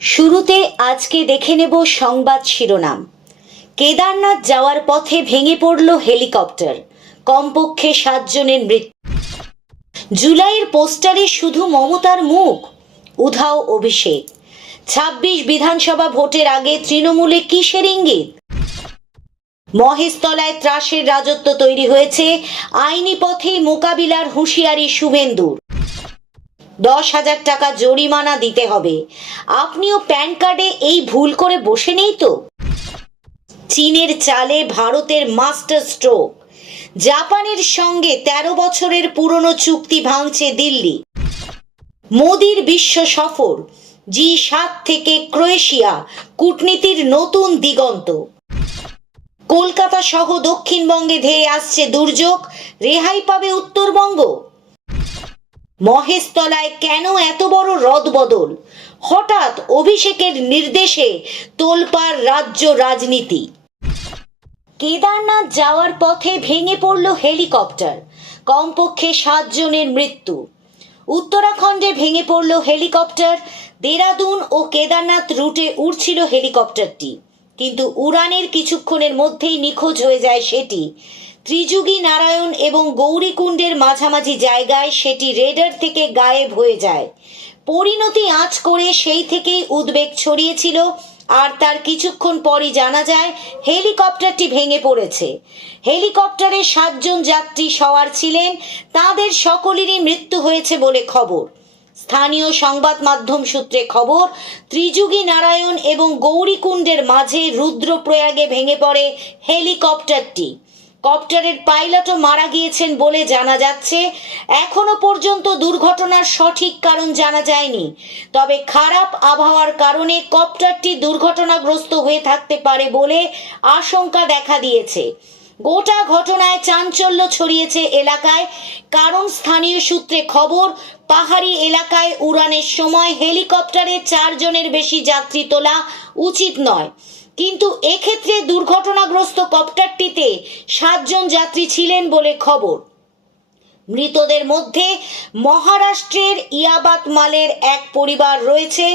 শুরুতে আজকে দেখে নেব সংবাদ শিরোনাম। কেদারনাথ যাওয়ার পথে ভেঙে পড়ল হেলিকপ্টার, কমপক্ষে 7 জনের মৃত্যু। জুলাইয়ের পোস্টারে শুধু মমতার মুখ, উধাও অভিষেক। 26 বিধানসভা ভোটের আগে তৃণমূলে কিসের ইঙ্গিত? মহেশতলায় ত্রাসের রাজত্ব তৈরি হয়েছে, আইনি পথেই মোকাবিলার হুঁশিয়ারি শুভেন্দুর। 10,000 টাকা জরিমানা দিতে হবে। আপনিও প্যান কার্ডে এই ভুল করে বসে নেই তো? চীনের চালে ভারতের মাস্টার স্ট্রোক। জাপানের সঙ্গে 13 বছরের পুরনো চুক্তি ভাঙছে দিল্লি। মোদির বিশ্ব সফর, G7 থেকে ক্রোয়েশিয়া, কূটনীতির নতুন দিগন্ত। কলকাতা সহ দক্ষিণবঙ্গে ধেয়ে আসছে দুর্যোগ, রেহাই পাবে উত্তরবঙ্গ। মহেশতলায় কেন এত বড় রদবদল? হঠাৎ অভিষেকের নির্দেশে তোলপাড় রাজ্য রাজনীতি। কেদারনাথ যাওয়ার পথে ভেঙে পড়ল হেলিকপ্টার, কমপক্ষে 7 জনের মৃত্যু। উত্তরাখণ্ডে ভেঙে পড়ল হেলিকপ্টার। দেরাদুন ও কেদারনাথ রুটে উড়ছিল হেলিকপ্টারটি, কিন্তু উড়ানের কিছুক্ষণের মধ্যেই নিখোঁজ হয়ে যায় সেটি। ত্রিযুগী নারায়ণ এবং গৌরীকুণ্ডের মাঝামাঝি জায়গায় সেটি রেডার থেকে গায়েব হয়ে যায়। পরিণতি আঁচ করে সেই থেকেই উদ্বেগ ছড়িয়েছিল, আর তার কিছুক্ষণ পরই জানা যায় হেলিকপ্টারটি ভেঙে পড়েছে। হেলিকপ্টারে 7 জন যাত্রী সওয়ার ছিলেন, তাদের সকলেরই মৃত্যু হয়েছে বলে খবর। স্থানীয় সংবাদ মাধ্যম সূত্রে খবর, ত্রিযুগী নারায়ণ এবং গৌরীকুণ্ডের মাঝে রুদ্রপ্রয়াগে ভেঙে পড়ে হেলিকপ্টারটি। কপ্টারের পাইলটও মারা গিয়েছেন বলে জানা যাচ্ছে। এখনো পর্যন্ত দুর্ঘটনার সঠিক কারণ জানা যায়নি, তবে খারাপ আবহাওয়ার কারণে কপ্টারটি দুর্ঘটনাগ্রস্ত হয়ে থাকতে পারে বলে আশঙ্কা দেখা দিয়েছে। গোটা ঘটনায় চাঞ্চল্য ছড়িয়েছে এলাকায়, কারণ স্থানীয় সূত্রে খবর, পাহাড়ি এলাকায় উড়ানের সময় হেলিকপ্টারে 4 জনের বেশি যাত্রী তোলা উচিত নয়, কিন্তু এক্ষেত্রে দুর্ঘটনাগ্রস্ত কপ্টারটিতে 7 জন যাত্রী ছিলেন বলে খবর। মৃতদের মধ্যে মহারাষ্ট্রের ইয়াবাতমালের এক পরিবার রয়েছে।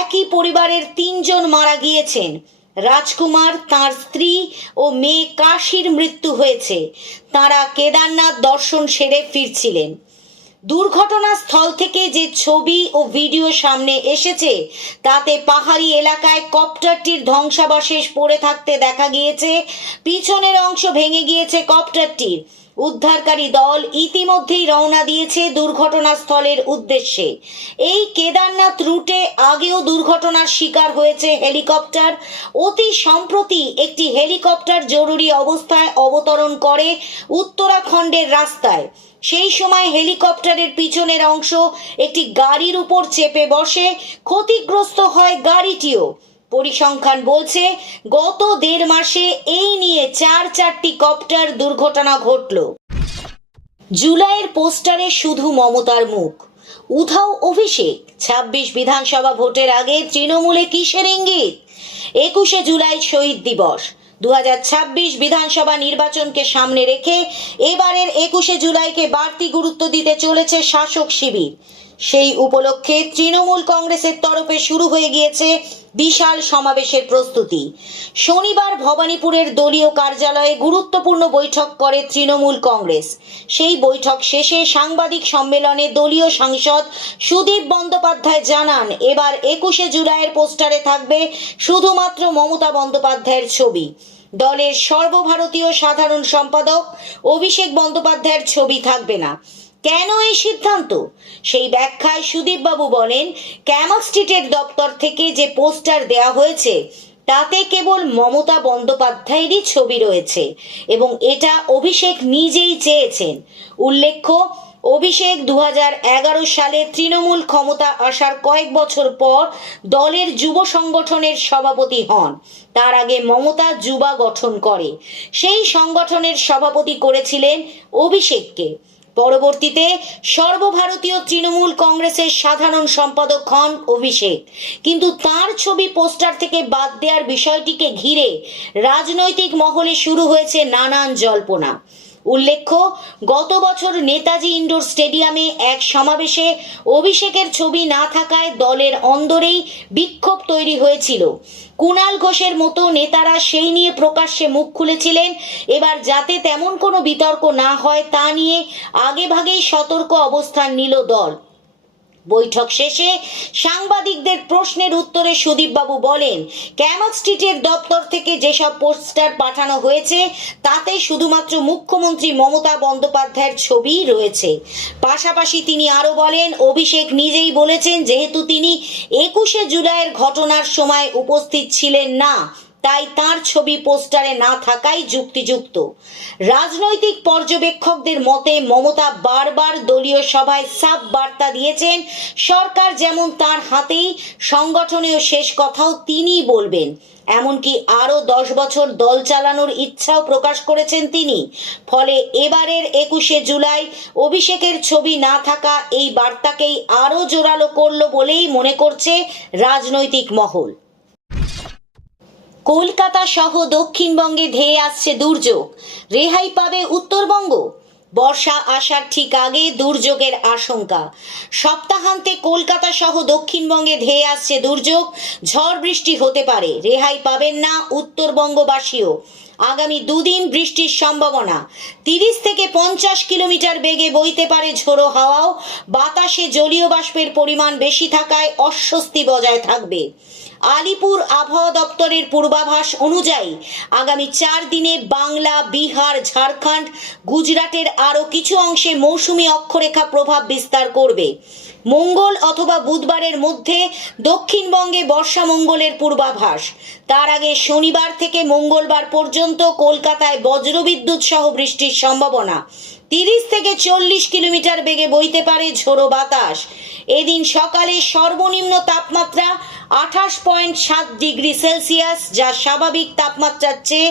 একই পরিবারের 3 জন মারা গিয়েছেন। রাজকুমার, তার স্ত্রী ও মেয়ে কাশীর মৃত্যু হয়েছে। তারা কেদারনাথ দর্শন সেরে ফিরছিলেন। দুর্ঘটনাস্থল থেকে যে ছবি ও ভিডিও সামনে এসেছে, তাতে পাহাড়ি এলাকায় কপ্টারটির ধ্বংসাবশেষ পড়ে থাকতে দেখা গিয়েছে। পিছনের অংশ ভেঙে গিয়েছে কপ্টারটির। উদ্ধারকারী দল ইতিমধ্যেই রওনা দিয়েছে দুর্ঘটনাস্থলের উদ্দেশ্যে। এই কেদারনাথ রুটে আগেও দুর্ঘটনার শিকার হয়েছে হেলিকপ্টার। অতি সম্প্রতি একটি হেলিকপ্টার জরুরি অবস্থায় অবতরণ করে উত্তরাখণ্ডের রাস্তায়। সেই সময় হেলিকপ্টারের পিছনের অংশ একটি গাড়ির উপর চেপে বসে, ক্ষতিগ্রস্ত হয় গাড়িটিও। পরিসংখ্যান বলছে, গত 1.5 মাসে এই নিয়ে 4টি কপ্টার দুর্ঘটনা ঘটল। জুলাইয়ের পোস্টারে শুধু মমতার মুখ, উধাও অভিষেক। 26 বিধানসভা ভোটের আগে তৃণমূলে কিসের ইঙ্গিত? 21শে জুলাই শহীদ দিবস। 2026 বিধানসভা নির্বাচনকে সামনে রেখে এবারের 21শে জুলাইকে বাড়তি গুরুত্ব দিতে চলেছে শাসক শিবির। সেই উপলক্ষে তৃণমূল কংগ্রেসের তরফে শুরু হয়ে গিয়েছে বিশাল সমাবেশের প্রস্তুতি। শনিবার ভবানীপুরের দলীয় কার্যালয়ে গুরুত্বপূর্ণ বৈঠক করে তৃণমূল কংগ্রেস। সেই বৈঠক শেষে সাংবাদিক সম্মেলনে দলীয় সাংসদ সুদীপ বন্দ্যোপাধ্যায় জানান, এবার 21শে জুলাইয়ের পোস্টারে থাকবে শুধুমাত্র মমতা বন্দ্যোপাধ্যায়ের ছবি। দলের সর্বভারতীয় সাধারণ সম্পাদক অভিষেক বন্দ্যোপাধ্যায়ের ছবি থাকবে না। কেন এই সিদ্ধান্ত? সেই ব্যাখ্যায় সুদীপবাবু বলেন, ক্যামক স্ট্রিটের দপ্তর থেকে যে পোস্টার দেয়া হয়েছে, তাতে কেবল মমতা বন্দ্যোপাধ্যায়েরই ছবি রয়েছে এবং এটা অভিষেক নিজেই চেয়েছেন। উল্লেখ্য, অভিষেক 2011 সালে তৃণমূল ক্ষমতা আসার কয়েক বছর পর দলের যুব সংগঠনের সভাপতি হন। তার আগে মমতা যুবা গঠন করে, সেই সংগঠনের সভাপতি করেছিলেন অভিষেককে। পরবর্তীতে সর্বভারতীয় তৃণমূল কংগ্রেসের সাধারণ সম্পাদক হন অভিষেক, কিন্তু তার ছবি পোস্টার থেকে বাদ দেওয়ার বিষয়টিকে ঘিরে রাজনৈতিক মহলে শুরু হয়েছে নানান জল্পনা। উল্লেখ্য, গত বছর নেতাজি ইন্ডোর স্টেডিয়ামে এক সমাবেশে অভিষেকের ছবি না থাকায় দলের অন্দরেই বিক্ষোভ তৈরি হয়েছিল। কুণাল ঘোষের মতো নেতারা সেই নিয়ে প্রকাশ্যে মুখ খুলেছিলেন। এবার যাতে তেমন কোনো বিতর্ক না হয় তা নিয়ে আগেভাগেই সতর্ক অবস্থান নিল দল। বৈঠক শেষে সাংবাদিকদের প্রশ্নের উত্তরে সুদীপবাবু বলেন, ক্যামাক স্ট্রিটের দপ্তর থেকে যেসব পোস্টার পাঠানো হয়েছে তাতে শুধুমাত্র মুখ্যমন্ত্রী মমতা বন্দ্যোপাধ্যায়ের ছবি রয়েছে। পাশাপাশি তিনি আরও বলেন, অভিষেক নিজেই বলেছেন যেহেতু তিনি 21শে জুলাইয়ের ঘটনার সময় উপস্থিত ছিলেন না, তাই তার ছবি পোস্টারে না থাকাই যুক্তিযুক্ত। রাজনৈতিক পর্যবেক্ষকদের মতে মমতা বারবার দলীয় সভায় সাফ বার্তা দিয়েছেন সরকার যেমন তার হাতেই, সংগঠনেও শেষ কথাও তিনিই বলবেন। এমনকি আরও 10 বছর দল চালানোর ইচ্ছাও প্রকাশ করেছেন তিনি। ফলে এবারের 21শে জুলাই অভিষেকের ছবি না থাকা এই বার্তাকেই আরও জোরালো করল বলেই মনে করছে রাজনৈতিক মহল। কলকাতা সহ দক্ষিণবঙ্গে ধেয়ে আসছে দুর্যোগ, রেহাই পাবে উত্তরবঙ্গ। বর্ষা আসার ঠিক আগে দুর্যোগের আশঙ্কা। সপ্তাহান্তে কলকাতা সহ দক্ষিণবঙ্গে ধেয়ে আসছে দুর্যোগ, ঝড় বৃষ্টি হতে পারে, রেহাই পাবেন না উত্তরবঙ্গবাসীও। আগামী দুদিন বৃষ্টির সম্ভাবনা। 30 থেকে 50 কিলোমিটার বেগে বইতে পারে ঝোড়ো হাওয়াও। বাতাসে জলীয় বাষ্পের পরিমাণ বেশি থাকায় অস্বস্তি বজায় থাকবে। আলিপুর আবহাওয়া দপ্তরের পূর্বাভাস অনুযায়ী আগামী 4 দিনে বাংলা, বিহার, ঝাড়খণ্ড, গুজরাটের আরও কিছু অংশে মৌসুমি অক্ষরেখা প্রভাব বিস্তার করবে। মঙ্গল অথবা বুধবারের মধ্যে দক্ষিণবঙ্গে বর্ষা মঙ্গলের পূর্বাভাস। তার আগে শনিবার থেকে মঙ্গলবার পর্যন্ত কলকাতায় বজ্রবিদ্যুৎ সহ বৃষ্টির সম্ভাবনা। 30 থেকে 40 কিলোমিটার বেগে বইতে পারে ঝোড়ো বাতাস। এদিন সকালে সর্বনিম্ন তাপমাত্রা 28.7 ডিগ্রি সেলসিয়াস, যা স্বাভাবিক তাপমাত্রার চেয়ে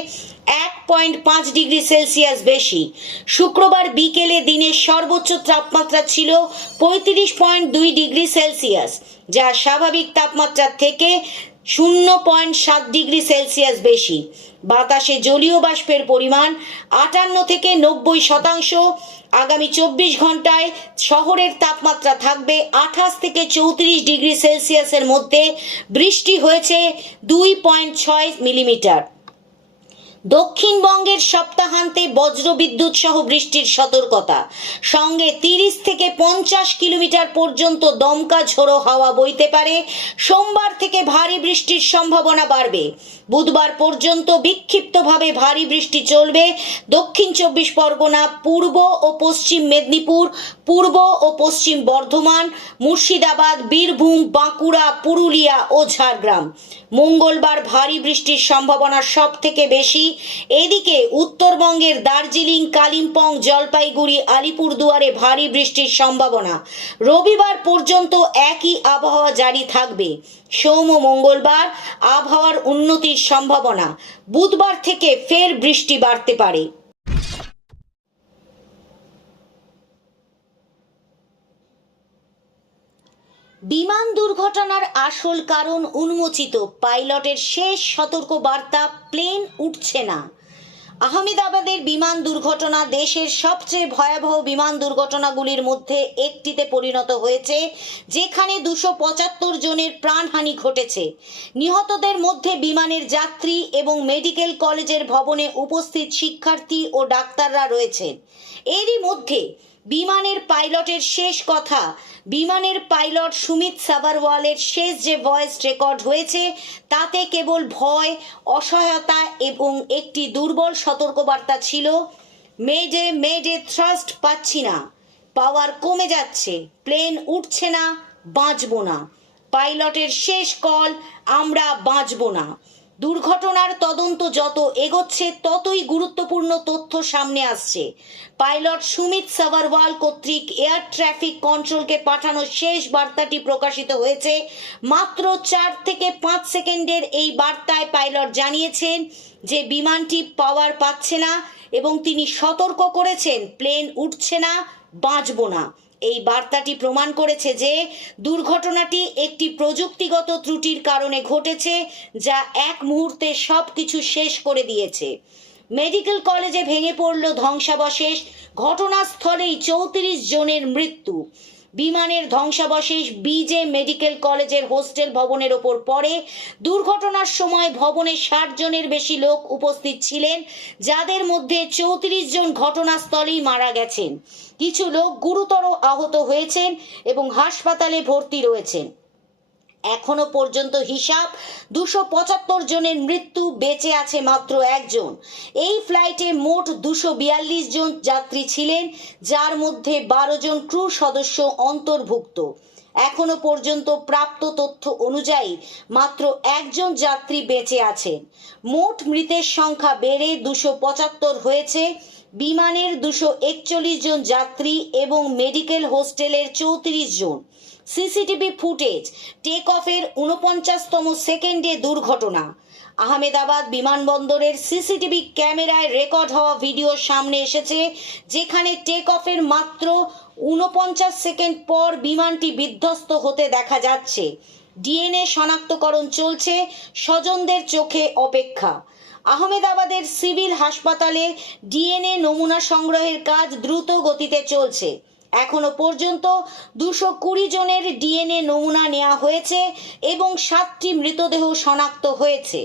1.5 ডিগ্রি সেলসিয়াস বেশি। শুক্রবার বিকেলে দিনের সর্বোচ্চ তাপমাত্রা ছিল 35.2 ডিগ্রি সেলসিয়াস, যা স্বাভাবিক তাপমাত্রার থেকে 0.7 ডিগ্রি সেলসিয়াস বেশি। বাতাসে জলীয় বাষ্পের পরিমাণ 58 থেকে 90%। আগামী 24 ঘন্টায় শহরের তাপমাত্রা থাকবে 28 থেকে 34 ডিগ্রি সেলসিয়াসের মধ্যে। বৃষ্টি হয়েছে 2.6 মিলিমিটার। দক্ষিণবঙ্গের সপ্তাহান্তে বজ্রবিদ্যুৎ সহ বৃষ্টির সতর্কতা, সঙ্গে 30 থেকে 50 কিলোমিটার পর্যন্ত দমকা ঝোড়ো হাওয়া বইতে পারে। সোমবার থেকে ভারী বৃষ্টির সম্ভাবনা বাড়বে। বুধবার পর্যন্ত বিক্ষিপ্তভাবে ভারী বৃষ্টি চলবে। দক্ষিণ 24 পরগনা, পূর্ব ও পশ্চিম মেদিনীপুর, পূর্ব ও পশ্চিম বর্ধমান, মুর্শিদাবাদ, বীরভূম, বাঁকুড়া, পুরুলিয়া ও ঝাড়গ্রাম। মঙ্গলবার ভারী বৃষ্টির সম্ভাবনা সব থেকে বেশি। এদিকে উত্তরবঙ্গের দার্জিলিং, কালিম্পং, জলপাইগুড়ি, আলিপুরদুয়ারে ভারী বৃষ্টির সম্ভাবনা। রবিবার পর্যন্ত একই আবহাওয়া জারি থাকবে। সোম ও মঙ্গলবার আবহাওয়ার উন্নতির সম্ভাবনা। বুধবার থেকে ফের বৃষ্টি বাড়তে পারে। বিমান দুর্ঘটনার আসল কারণ উন্মোচিত, পাইলটের শেষ সতর্ক বার্তা, প্লেন উঠছে না। আহমেদাবাদের বিমান দুর্ঘটনা দেশের সবচেয়ে ভয়াবহ বিমান দুর্ঘটনাগুলির মধ্যে একটিতে পরিণত হয়েছে, যেখানে 275 জনের প্রাণহানি ঘটেছে। নিহতদের মধ্যে বিমানের যাত্রী এবং মেডিকেল কলেজের ভবনে উপস্থিত শিক্ষার্থী ও ডাক্তাররা রয়েছেন। এরই মধ্যে বিমানের পাইলটের শেষ কথা, বিমানের পাইলট সুমিত সাবারওয়ালের শেষ যে ভয়েস রেকর্ড হয়েছে তাতে কেবল ভয়, অসহায়তা এবং একটি দুর্বল সতর্কবার্তা ছিল, মেডে মেডে, থ্রাস্ট পাচ্ছি না, পাওয়ার কমে যাচ্ছে, প্লেন উঠছে না, বাঁচবো না। পাইলটের শেষ কল, আমরা বাঁচবো না। দুর্ঘটনার তদন্ত যত এগোচ্ছে ততই গুরুত্বপূর্ণ তথ্য সামনে আসছে। পাইলট সুমিত সাবারওয়াল কর্তৃক এয়ার ট্রাফিক কন্ট্রোলকে পাঠানো শেষ বার্তাটি প্রকাশিত হয়েছে। মাত্র 4 থেকে 5 সেকেন্ডের এই বার্তায় পাইলট জানিয়েছেন যে বিমানটি পাওয়ার পাচ্ছে না এবং তিনি সতর্ক করেছেন প্লেন উঠছে না, বাঁচবো না। এই বার্তাটি প্রমাণ করেছে যে দুর্ঘটনাটি একটি প্রযুক্তিগত ত্রুটির কারণে ঘটেছে, যা এক মুহূর্তে সব কিছু শেষ করে দিয়েছে। মেডিকেল কলেজে ভেঙে পড়ল ধ্বংসাবশেষ, ঘটনাস্থলেই 34 জনের মৃত্যু। বিমানের ধ্বংসাবশেষ বিজে মেডিকেল কলেজের হোস্টেল ভবনের ওপর পড়ে। দুর্ঘটনার সময় ভবনে 60 জনের বেশি লোক উপস্থিত ছিলেন, যাদের মধ্যে 34 জন ঘটনাস্থলেই মারা গেছেন। কিছু লোক গুরুতর আহত হয়েছেন এবং হাসপাতালে ভর্তি রয়েছেন। এখনো পর্যন্ত হিসাব 275 জনের মৃত্যু, বেঁচে আছে মাত্র একজন। এই ফ্লাইটে মোট 242 জন যাত্রী ছিলেন, যার মধ্যে 12 জন ক্রু সদস্য অন্তর্ভুক্ত। এখনো পর্যন্ত প্রাপ্ত তথ্য অনুযায়ী মাত্র একজন যাত্রী বেঁচে আছেন। মোট মৃতের সংখ্যা বেড়ে 275 হয়েছে। বিমানের 241 জন যাত্রী এবং মেডিকেল হোস্টেলের 34 জন। সিসিটিভি ফুটেজ, টেক অফের 49তম সেকেন্ডে দুর্ঘটনা। আহমেদাবাদ বিমানবন্দরের সিসিটিভি ক্যামেরায় রেকর্ড হওয়া ভিডিও সামনে এসেছে, যেখানে টেক অফের মাত্র 49 সেকেন্ড পর বিমানটি বিধ্বস্ত হতে দেখা যাচ্ছে। ডিএনএ শনাক্তকরণ চলছে, স্বজনদের চোখে অপেক্ষা। আহমেদাবাদের সিভিল হাসপাতালে ডিএনএ নমুনা সংগ্রহের কাজ দ্রুত গতিতে চলছে। এখনো পর্যন্ত 220 জনের ডিএনএ নমুনা নেওয়া হয়েছে এবং 7টি মৃতদেহ শনাক্ত হয়েছে।